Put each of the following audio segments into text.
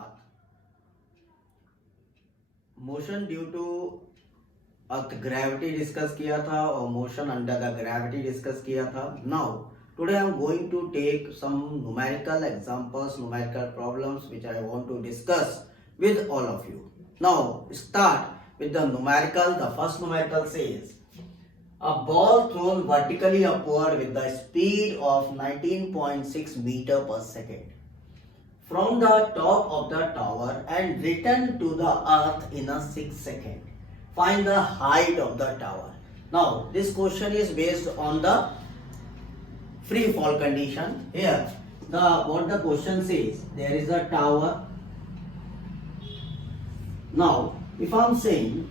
साथ motion due to earth gravity discuss किया था और motion under the gravity discuss किया था. Now today I am going to take some numerical examples, numerical problems which I want to discuss with all of you. Now start with the numerical. The first numerical says a ball thrown vertically upward with the speed of 19.6 meter per second from the top of the tower and returned to the earth in a 6 seconds. Find the height of the tower. Now this question is based on the free fall condition. Here what the question says, there is a tower. Now if I am saying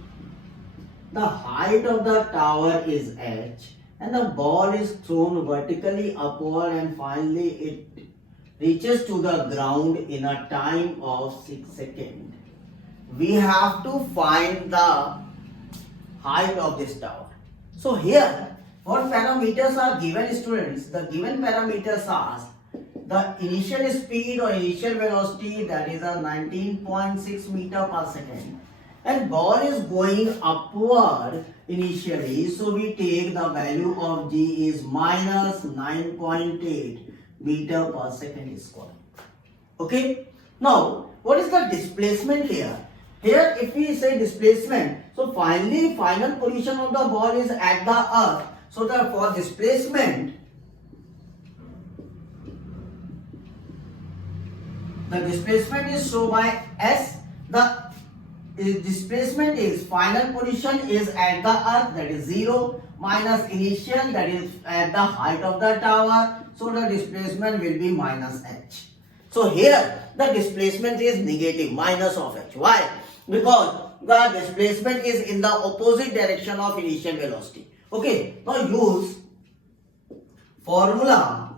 the height of the tower is h and the ball is thrown vertically upward and finally it reaches to the ground in a time of 6 seconds. We have to find the height of this tower. So here what parameters are given, students? The given parameters are the initial speed or initial velocity, that is a 19.6 meter per second, and ball is going upward initially, so we take the value of g is minus 9.8 meter per second square. Okay, now what is the displacement here? Here if we say displacement, so finally final position of the ball is at the earth, so therefore displacement, the displacement is shown by s. The displacement is final position is at the earth, that is 0, minus initial, that is at the height of the tower, so the displacement will be minus h. So here the displacement is negative, minus of h. Why? Because the displacement is in the opposite direction of initial velocity. Okay, now use formula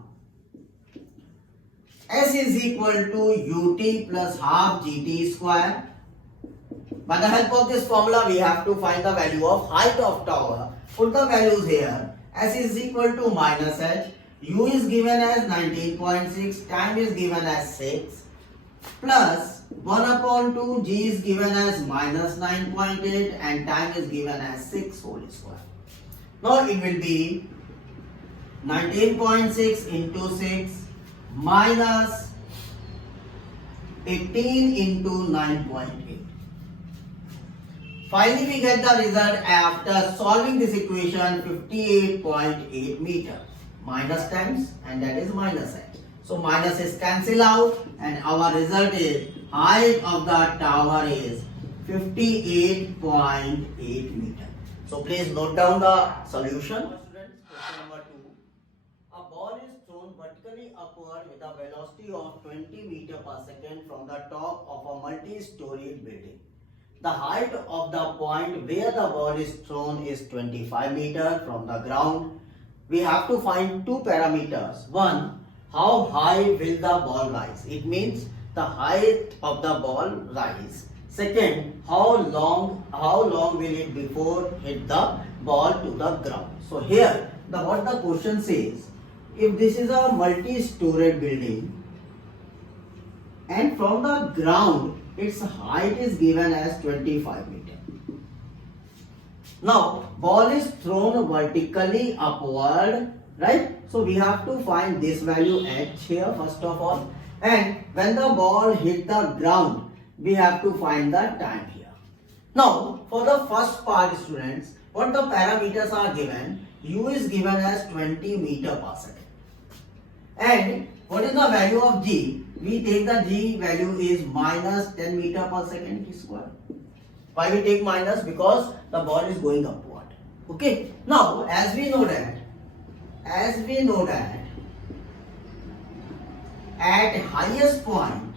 S is equal to ut plus half gt square. By the help of this formula, we have to find the value of height of tower. Put the values here. S is equal to minus h. U is given as 19.6. Time is given as 6. Plus 1 upon 2. G is given as minus 9.8. And time is given as 6 whole square. Now it will be 19.6 into 6 minus 18 into 9.8. Finally we get the result after solving this equation, 58.8 meter. Minus times and that is minus h. So minus is cancelled out and our result is height of the tower is 58.8 meter. So please note down the solution. Students, question number 2. A ball is thrown vertically upward with a velocity of 20 meter per second from the top of a multi-storied building. The height of the point where the ball is thrown is 25 meter from the ground. We have to find two parameters. One, how high will the ball rise? It means the height of the ball rise. Second, how long will it before hit the ball to the ground? So here what the question says, if this is a multi-storied building and from the ground its height is given as 25 meter. Now ball is thrown vertically upward, right? So we have to find this value h here first of all, and when the ball hit the ground we have to find the time here. Now for the first part, students, what the parameters are given, u is given as 20 meter per second, and what is the value of g? We take the g value is minus 10 meter per second square. Why we take minus? Because the ball is going upward. Okay. Now as we know that at highest point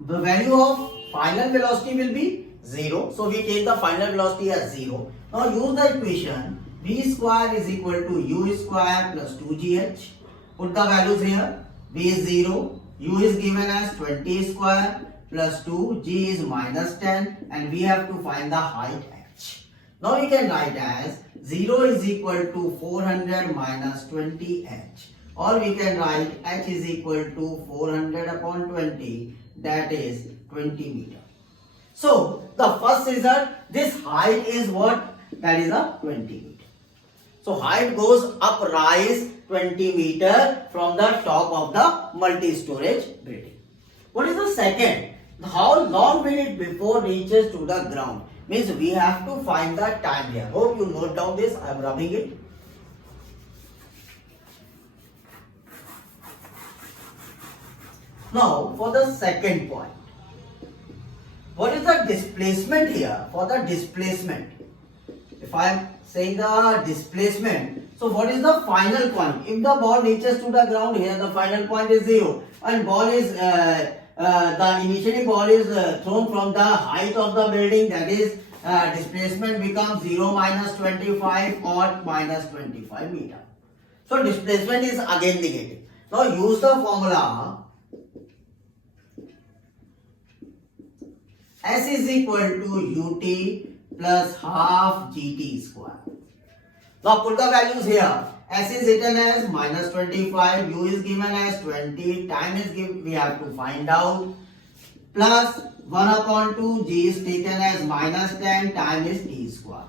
the value of final velocity will be 0. So we take the final velocity as 0. Now use the equation v square is equal to u square plus 2gh. Put the values here. V is 0, u is given as 20 square plus 2, g is minus 10, and we have to find the height h. Now we can write as 0 is equal to 400 minus 20h. Or we can write h is equal to 400 upon 20, that is 20 meter. So the first result, this height is what? That is a 20 meter. So height goes up, rise 20 meter from the top of the multi-storage building. What is the second? How long will it before reaches to the ground? Means we have to find the time here. Hope you note down this. I am rubbing it. Now for the second point. What is the displacement here? For the displacement, if I am saying the displacement, so what is the final point? If the ball reaches to the ground here, the final point is 0, and ball is the initially ball is thrown from the height of the building, that is displacement becomes 0 minus 25 or minus 25 meter. So displacement is again negative. Now use the formula. S is equal to ut plus half gt square. Now put the values here. S is written as minus 25, u is given as 20, time is given, we have to find out, plus 1 upon 2, g is taken as minus 10, time is t square.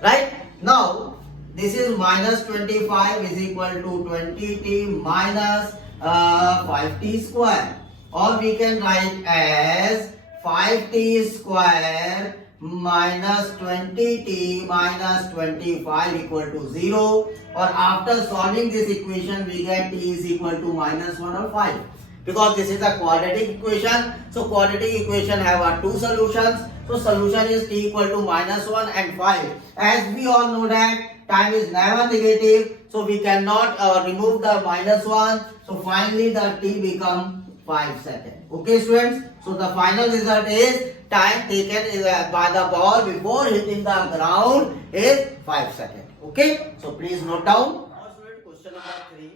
Right? Now this is minus 25 is equal to 20t minus 5t square. Or we can write as 5t square minus 20t minus 25 equal to 0. Or after solving this equation, we get t is equal to minus 1 or 5. Because this is a quadratic equation. So quadratic equation have two solutions. So solution is t equal to minus 1 and 5. As we all know that time is never negative. So we cannot remove the minus 1. So finally the t become 5 seconds. Okay students, so the final result is time taken by the ball before hitting the ground is 5 seconds. Okay, so please note down. Now student, question number 3.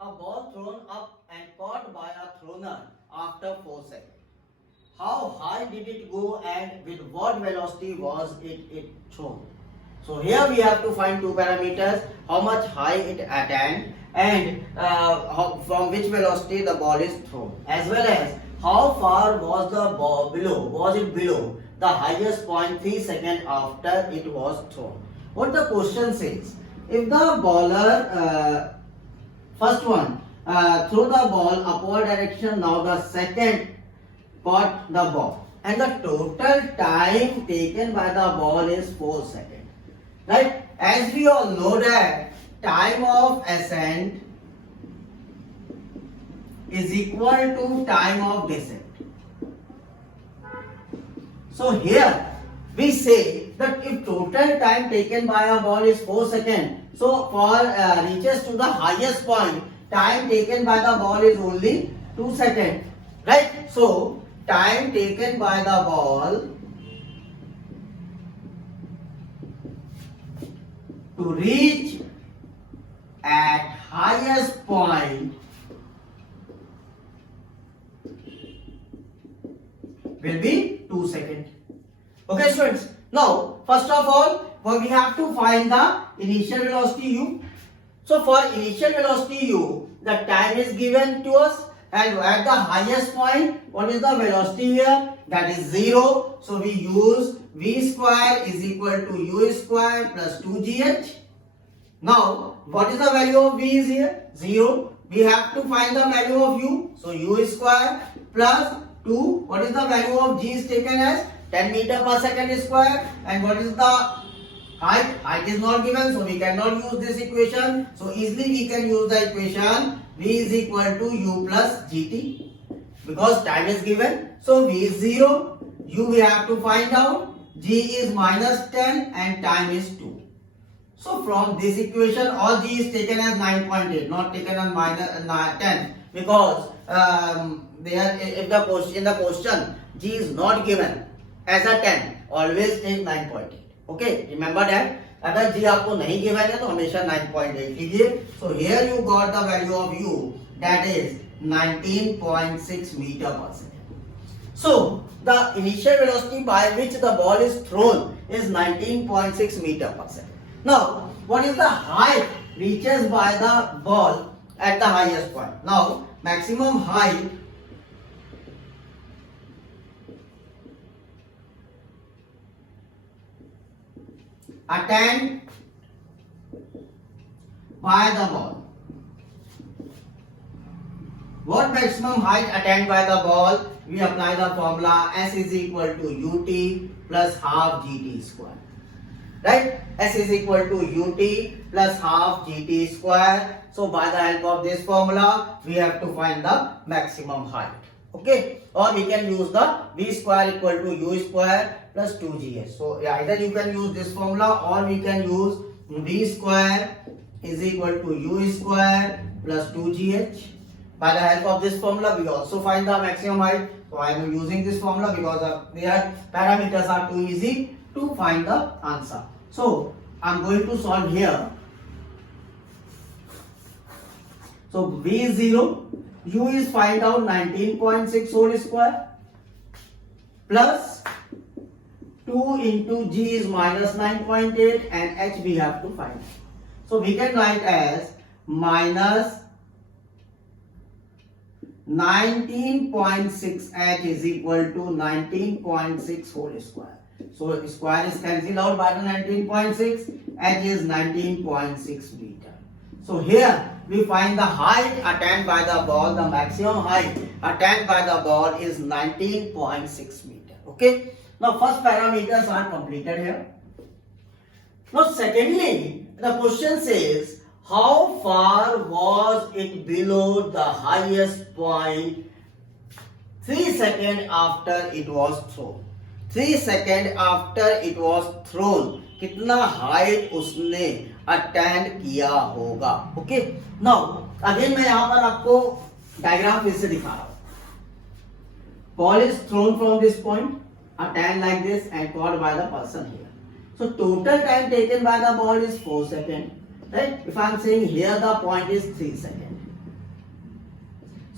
A ball thrown up and caught by a thrower after 4 seconds. How high did it go and with what velocity was it thrown? So here we have to find two parameters, how much height it attained and from which velocity the ball is thrown, as well as how far was the ball below the highest point 3 seconds after it was thrown. What the question says, if the bowler first one throw the ball upward direction, now the second caught the ball and the total time taken by the ball is 4 seconds. Right? As we all know that time of ascent is equal to time of descent. So here we say that if total time taken by a ball is 4 seconds, so for reaches to the highest point, time taken by the ball is only 2 seconds. Right? So time taken by the ball to reach at highest point will be 2 seconds. Okay students, now first of all we have to find the initial velocity u. So for initial velocity u, the time is given to us, and at the highest point, what is the velocity here? That is 0. So we use v square is equal to u square plus 2gh. Now what is the value of v is here? 0. We have to find the value of u. So u square plus 2. What is the value of g is taken as 10 meter per second square. And what is the height? Height is not given, so we cannot use this equation. So easily we can use the equation v is equal to u plus gt, because time is given. So v is 0, u we have to find out, g is minus 10 and time is 2. So from this equation all g is taken as 9.8, not taken as minus 10, because there if the question in the question g is not given as a 10, always take 9.8. Okay, remember that. अगर g आपको नहीं given है तो हमेशा 9.8 लीजिए. So here you got the value of u, that is 19.6 meter per second. So the initial velocity by which the ball is thrown is 19.6 meter per second. Now, what is the height reaches by the ball at the highest point? Now, maximum height attained by the ball. What maximum height attained by the ball? We apply the formula S is equal to ut plus half gt square. Right? S is equal to ut plus half gt square. So by the help of this formula, we have to find the maximum height. Okay? Or we can use the v square equal to u square plus 2gs. So either you can use this formula or we can use v square is equal to u square plus 2gh. By the help of this formula, we also find the maximum height. So I am using this formula because their parameters are too easy to find the answer. So I am going to solve here. So v is 0, u is find out 19.6 whole square plus 2 into g is minus 9.8 and h we have to find. So we can write as minus 19.6 h is equal to 19.6 whole square. So square is cancelled out by the 19.6, h is 19.6 meter. So here we find the height attained by the ball, the maximum height attained by the ball is 19.6 meter. Okay. Now first parameters are completed here. Now secondly, the question says how far was it below the highest point 3 seconds after it was thrown. 3 seconds after it was thrown, कितना height उसने attend किया होगा. Okay. Now again मैं यहां पर आपको diagram फिर से दिखा रहा हूं. Ball is throne from this point, attend like this and called by the person here. So total time taken by the ball is 4 seconds. Right? If I am saying here the point is 3 seconds.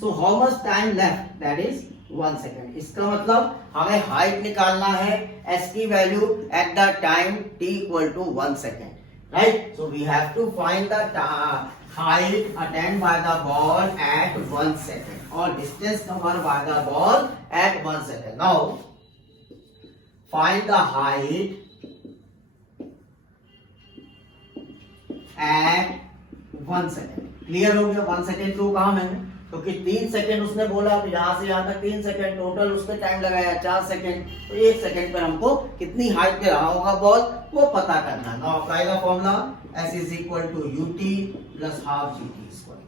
So how much time left? That is 1 second. इसका मतलब हमें height निकालना है s की value at the time t equal to 1 second. Right? So we have to find the height attained by the ball at 1 second or distance covered by the ball at 1 second. Now find the height at 1 second. Clear हो गया. 1 second to कहा मैंने, क्योंकि 3 second उसने बोला, फिर यहां से यहां तक 3 सेकंड, टोटल उसके टाइम लगाया 4 सेकंड. तो 1 सेकंड पर हमको कितनी हाइट पे रहा होगा बॉल वो पता करना है. Now apply the formula s is equal to ut plus half gt square.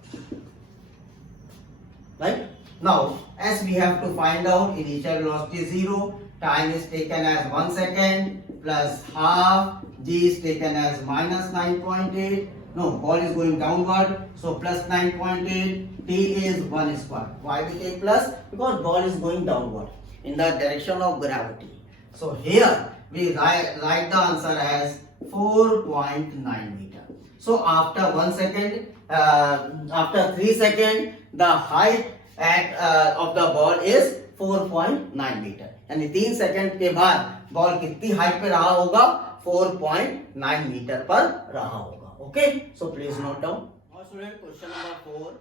Right? Now s we have to find out. Initial velocity 0, time is taken as 1 second plus half, g is taken as minus 9.8. No, ball is going downward, so plus 9.8, t is 1 square. Why we take plus? Because ball is going downward in the direction of gravity. So here we write the answer as 4.9 meter. So after 1 second, after 3 seconds, the height of the ball is 4.9 meter. यानी 3 second के बाद ball कितनी height पे रहा होगा? 4.9 metre पर रहा होगा. Okay, so please note down. Now student, question number 4.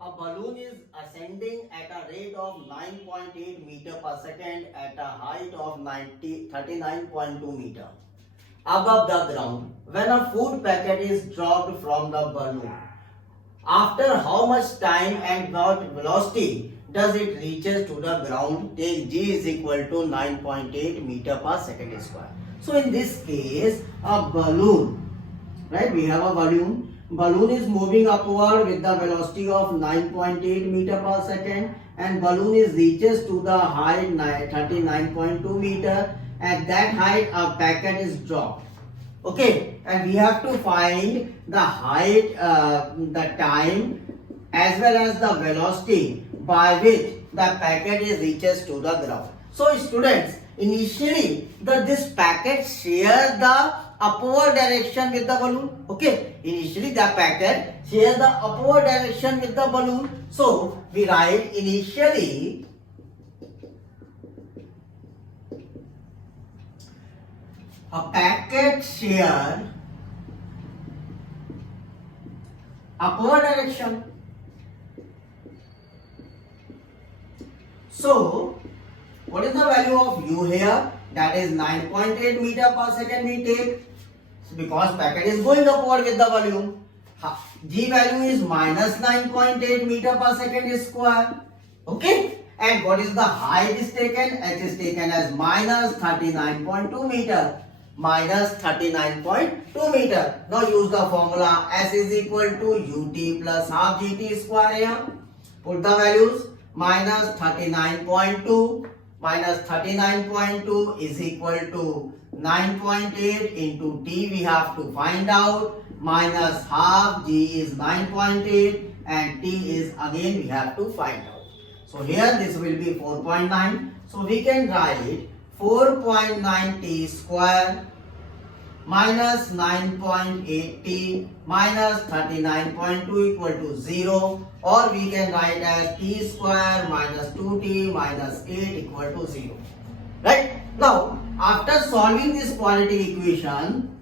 A balloon is ascending at a rate of 9.8 meter per second at a height of 39.2 meter above the ground when a food packet is dropped from the balloon. After how much time and what velocity does it reaches to the ground? Take g is equal to 9.8 meter per second square. So in this case, a balloon, right? We have a balloon. Balloon is moving upward with the velocity of 9.8 meter per second, and balloon is reaches to the height 39.2 meter. At that height, a packet is dropped. Okay, and we have to find the height, the time, as well as the velocity by which the packet is reaches to the ground. So students, initially this packet shares the upward direction with the balloon. Okay, initially the packet shares the upward direction with the balloon. So we write initially a packet shared upward direction. So, what is the value of u here? That is 9.8 meter per second we take. So because packet is going upward with the volume. G value is minus 9.8 meter per second square. Okay. And what is the height is taken? H is taken as minus 39.2 meter. Minus 39.2 meter. Now use the formula S is equal to ut plus half gt square here. Put the values. Minus 39.2 minus 39.2 is equal to 9.8 into t we have to find out. Minus half g is 9.8 and t is again we have to find out. So here this will be 4.9. So we can write 4.9 t square minus 9.8t minus 39.2 equal to 0, or we can write as t square minus 2t minus 8 equal to 0. Right? Now, after solving this quadratic equation,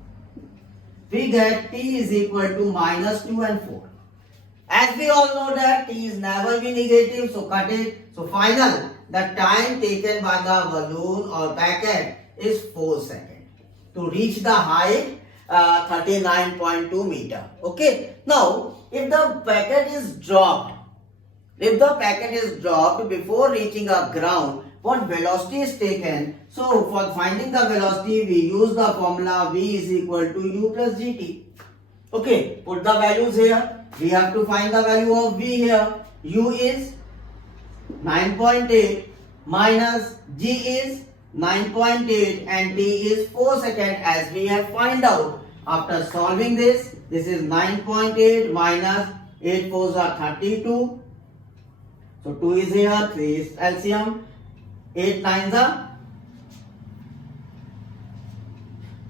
we get t is equal to minus 2 and 4. As we all know that t is never be negative, so cut it. So final, the time taken by the balloon or packet is 4 seconds to reach the height 39.2 meter. Okay. Now, if the packet is dropped, before reaching a ground, what velocity is taken? So, for finding the velocity, we use the formula v is equal to u plus gt. Okay. Put the values here. We have to find the value of v here. U is 9.8 minus g is 9.8 and t is 4 seconds as we have find out. After solving this is 9.8 minus 8 4s are 32. So 2 is here, 3 is LCM, 8 9s are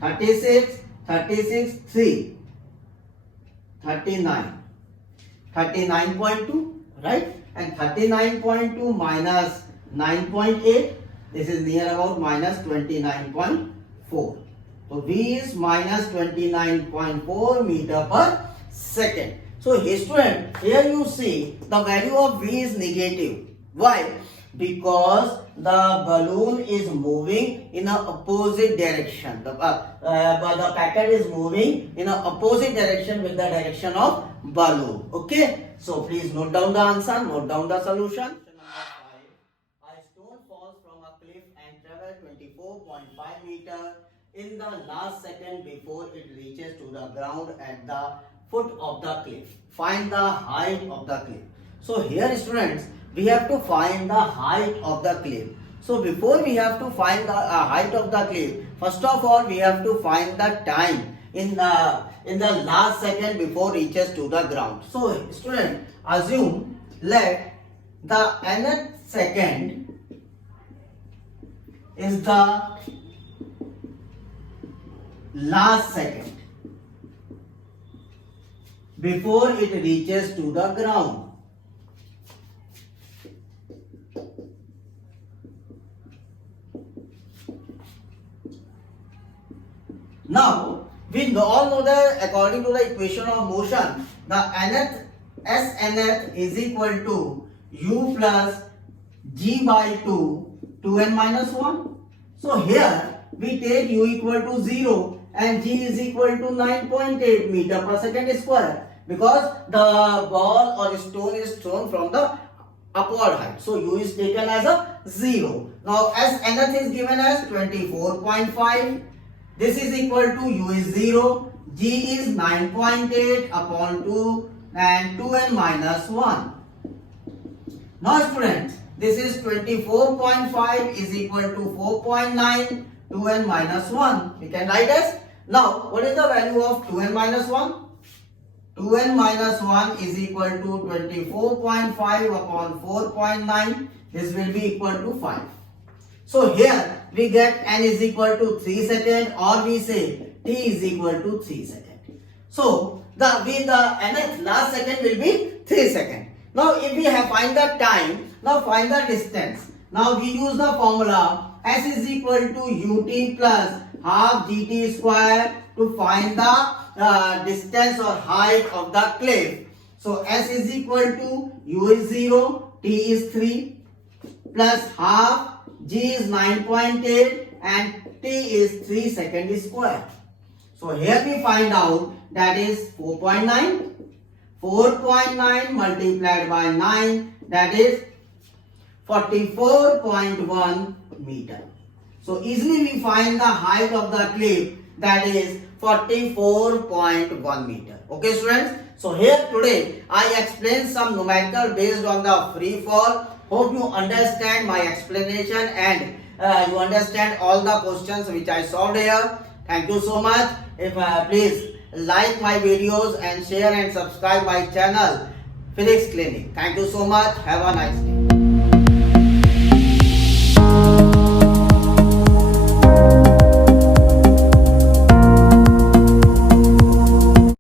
36, 3, 39, 39.2, right? And 39.2 minus 9.8, this is near about minus 29.4. So V is minus 29.4 meter per second. So student, here you see the value of V is negative. Why? Because the balloon is moving in an opposite direction. The packet is moving in an opposite direction with the direction of balloon. Okay. So please note down the answer, note down the solution. A stone falls from a cliff and travels 24.5 meter in the last second before it reaches to the ground at the foot of the cliff. Find the height of the cliff. So here students, we have to find the height of the cliff. So before we have to find the height of the cliff, first of all we have to find the time in the last second before reaches to the ground. So student, assume let the nth second is the last second before it reaches to the ground. Now, we all know that according to the equation of motion, the nth is equal to u plus g by 2n minus 1. So here we take u equal to 0 and g is equal to 9.8 meter per second square because the ball or stone is thrown from the upward height. So u is taken as a 0. Now as nth is given as 24.5. This is equal to u is 0, g is 9.8 upon 2 and 2n minus 1. Now students, this is 24.5 is equal to 4.9, 2n minus 1. We can write as, now what is the value of 2n minus 1? 2n minus 1 is equal to 24.5 upon 4.9. This will be equal to 5. So here we get n is equal to 3 seconds, or we say t is equal to 3 seconds. So the nth last second will be 3 seconds. Now if we have find the time, now find the distance. Now we use the formula S is equal to ut plus half gt square to find the distance or height of the cliff. So S is equal to U is 0, T is 3 plus half, G is 9.8 and T is 3 second square. So here we find out that is 4.9. 4.9 multiplied by 9, that is 44.1 meter. So easily we find the height of the cliff, that is 44.1 meter. Okay students, so here today I explained some numerical based on the free fall. Hope you understand my explanation and you understand all the questions which I solved here. Thank you so much. If please like my videos and share and subscribe my channel Physics Clinic. Thank you so much. Have a nice day.